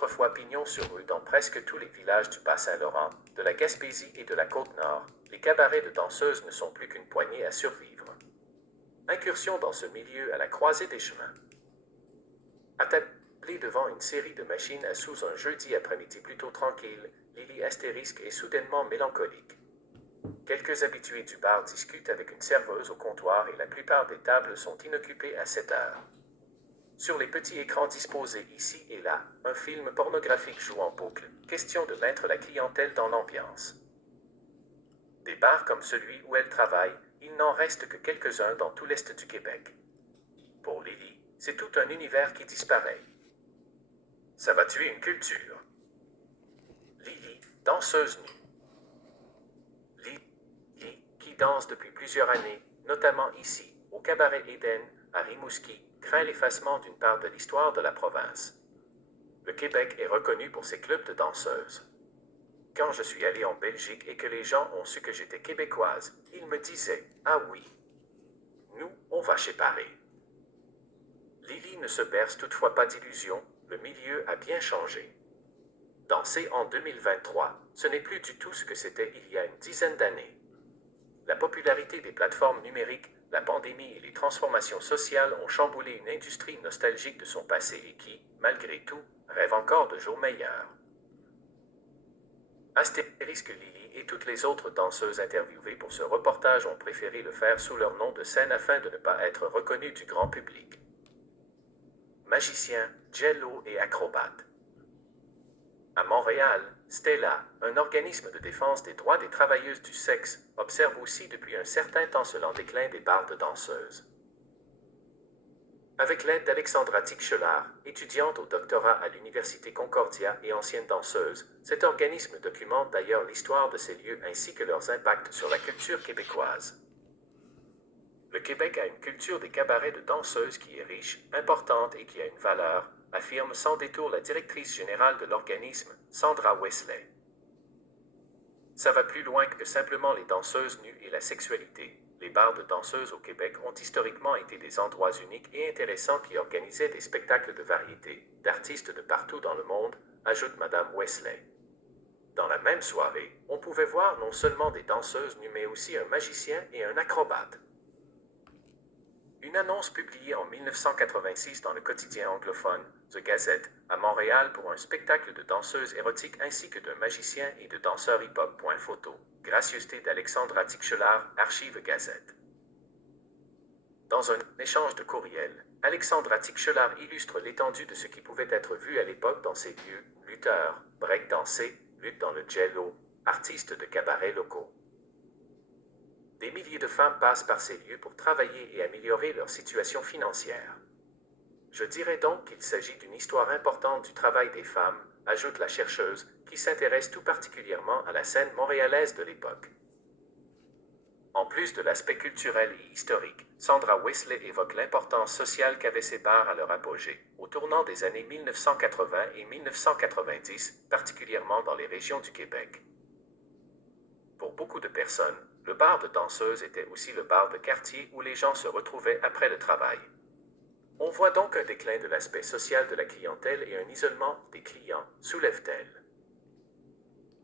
autrefois pignon sur rue dans presque tous les villages du Bas-Saint-Laurent, de la Gaspésie et de la Côte-Nord, les cabarets de danseuses ne sont plus qu'une poignée à survivre. Incursion dans ce milieu à la croisée des chemins. Attablée devant une série de machines sous un jeudi après-midi plutôt tranquille, Lily astérisque est soudainement mélancolique. Quelques habitués du bar discutent avec une serveuse au comptoir et la plupart des tables sont inoccupées à cette heure. Sur les petits écrans disposés ici et là, un film pornographique joue en boucle, question de mettre la clientèle dans l'ambiance. Des bars comme celui où elle travaille, il n'en reste que quelques-uns dans tout l'est du Québec. Pour Lily, c'est tout un univers qui disparaît. Ça va tuer une culture. Lily, danseuse nue. Lily, qui danse depuis plusieurs années, notamment ici, au cabaret Eden, à Rimouski, craint l'effacement d'une part de l'histoire de la province. Le Québec est reconnu pour ses clubs de danseuses. Quand je suis allée en Belgique et que les gens ont su que j'étais québécoise, ils me disaient « Ah oui, nous, on va chez Paris ». Lily ne se berce toutefois pas d'illusions, le milieu a bien changé. Danser en 2023, ce n'est plus du tout ce que c'était il y a une dizaine d'années. La popularité des plateformes numériques, la pandémie et les transformations sociales ont chamboulé une industrie nostalgique de son passé et qui, malgré tout, rêve encore de jours meilleurs. Astérisque Lily et toutes les autres danseuses interviewées pour ce reportage ont préféré le faire sous leur nom de scène afin de ne pas être reconnues du grand public. Magicien, jello et acrobate. À Montréal, Stella, un organisme de défense des droits des travailleuses du sexe, observe aussi depuis un certain temps ce lent déclin des bars de danseuses. Avec l'aide d'Alexandra Tichelaar, étudiante au doctorat à l'Université Concordia et ancienne danseuse, cet organisme documente d'ailleurs l'histoire de ces lieux ainsi que leurs impacts sur la culture québécoise. Le Québec a une culture des cabarets de danseuses qui est riche, importante et qui a une valeur, affirme sans détour la directrice générale de l'organisme, Sandra Wesley. Ça va plus loin que simplement les danseuses nues et la sexualité. Les bars de danseuses au Québec ont historiquement été des endroits uniques et intéressants qui organisaient des spectacles de variété, d'artistes de partout dans le monde, ajoute Madame Wesley. Dans la même soirée, on pouvait voir non seulement des danseuses nues mais aussi un magicien et un acrobate. Une annonce publiée en 1986 dans le quotidien anglophone, The Gazette, à Montréal pour un spectacle de danseuses érotiques ainsi que d'un magicien et de danseurs hip-hop. Photo. Gracieuseté d'Alexandra Tichelaar, Archive Gazette. Dans un échange de courriel, Alexandra Tichelaar illustre l'étendue de ce qui pouvait être vu à l'époque dans ces lieux, lutteurs, break-dansés, lutte dans le jello, artistes de cabarets locaux. Des milliers de femmes passent par ces lieux pour travailler et améliorer leur situation financière. Je dirais donc qu'il s'agit d'une histoire importante du travail des femmes, ajoute la chercheuse, qui s'intéresse tout particulièrement à la scène montréalaise de l'époque. En plus de l'aspect culturel et historique, Sandra Wesley évoque l'importance sociale qu'avaient ces bars à leur apogée, au tournant des années 1980 et 1990, particulièrement dans les régions du Québec. Pour beaucoup de personnes, le bar de danseuses était aussi le bar de quartier où les gens se retrouvaient après le travail. On voit donc un déclin de l'aspect social de la clientèle et un isolement des clients, soulève-t-elle.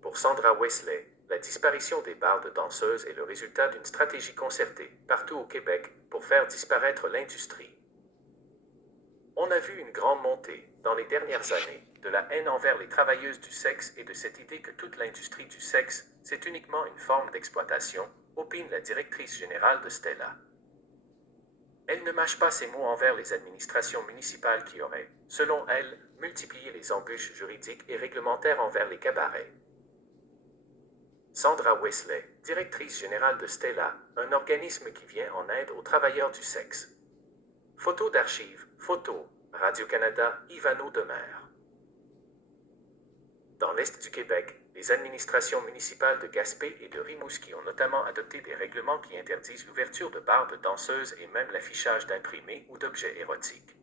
Pour Sandra Wesley, la disparition des bars de danseuses est le résultat d'une stratégie concertée, partout au Québec, pour faire disparaître l'industrie. On a vu une grande montée, dans les dernières années, de la haine envers les travailleuses du sexe et de cette idée que toute l'industrie du sexe, c'est uniquement une forme d'exploitation, opine la directrice générale de Stella. Elle ne mâche pas ses mots envers les administrations municipales qui auraient, selon elle, multiplié les embûches juridiques et réglementaires envers les cabarets. Sandra Wesley, directrice générale de Stella, un organisme qui vient en aide aux travailleurs du sexe. Photo d'archives, photo, Radio-Canada, Ivano Demer. Dans l'Est du Québec, les administrations municipales de Gaspé et de Rimouski ont notamment adopté des règlements qui interdisent l'ouverture de bars de danseuses et même l'affichage d'imprimés ou d'objets érotiques.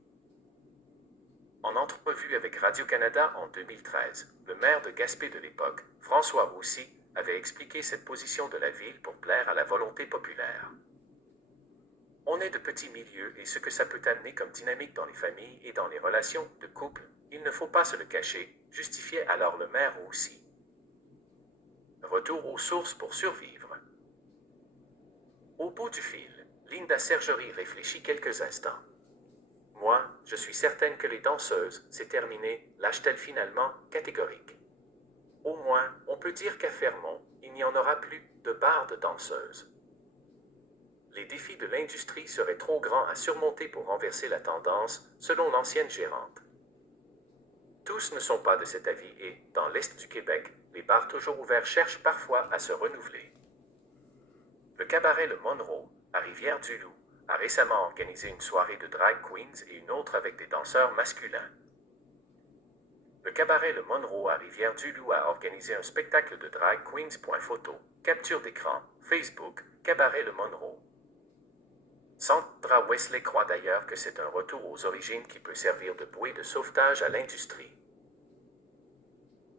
En entrevue avec Radio-Canada en 2013, le maire de Gaspé de l'époque, François Roussy, avait expliqué cette position de la ville pour plaire à la volonté populaire. On est de petits milieux et ce que ça peut amener comme dynamique dans les familles et dans les relations de couple, Il ne faut pas se le cacher, justifiait alors le maire aussi. Retour aux sources pour survivre. Au bout du fil, Linda Sergerie réfléchit quelques instants. Moi, je suis certaine que les danseuses, c'est terminé, lâche-t-elle finalement, catégorique. Au moins, on peut dire qu'à Fermont, il n'y en aura plus de bars de danseuses. Les défis de l'industrie seraient trop grands à surmonter pour renverser la tendance, selon l'ancienne gérante. Tous ne sont pas de cet avis et, dans l'Est du Québec, les bars toujours ouverts cherchent parfois à se renouveler. Le cabaret Le Monroe, à Rivière-du-Loup, a récemment organisé une soirée de drag queens et une autre avec des danseurs masculins. Le cabaret Le Monroe à Rivière-du-Loup a organisé un spectacle de drag queens. Photo, capture d'écran, Facebook, cabaret Le Monroe. Sandra Wesley croit d'ailleurs que c'est un retour aux origines qui peut servir de bouée de sauvetage à l'industrie.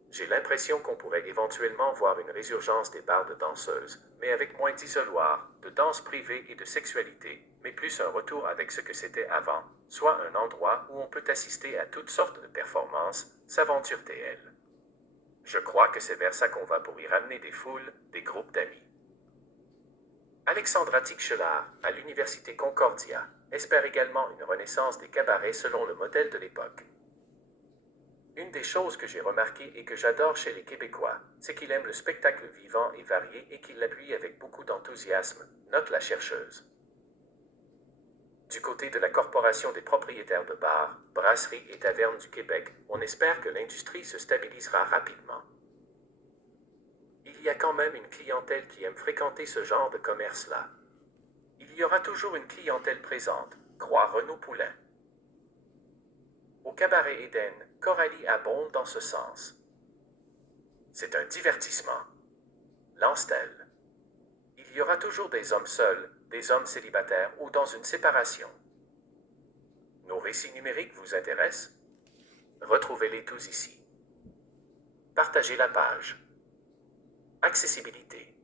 J'ai l'impression qu'on pourrait éventuellement voir une résurgence des bars de danseuses, mais avec moins d'isoloirs, de danse privée et de sexualité, mais plus un retour avec ce que c'était avant, soit un endroit où on peut assister à toutes sortes de performances, s'aventure-t-elle. Je crois que c'est vers ça qu'on va pour y ramener des foules, des groupes d'amis. Alexandra Tichelaar, à l'Université Concordia, espère également une renaissance des cabarets selon le modèle de l'époque. Une des choses que j'ai remarquées et que j'adore chez les Québécois, c'est qu'ils aiment le spectacle vivant et varié et qu'ils l'appuient avec beaucoup d'enthousiasme, note la chercheuse. Du côté de la Corporation des propriétaires de bars, brasseries et tavernes du Québec, on espère que l'industrie se stabilisera rapidement. Il y a quand même une clientèle qui aime fréquenter ce genre de commerce-là. Il y aura toujours une clientèle présente, croit Renaud Poulain. Au cabaret Éden, Coralie abonde dans ce sens. C'est un divertissement, lance-t-elle. Il y aura toujours des hommes seuls, des hommes célibataires ou dans une séparation. Nos récits numériques vous intéressent? Retrouvez-les tous ici. Partagez la page. Accessibilité.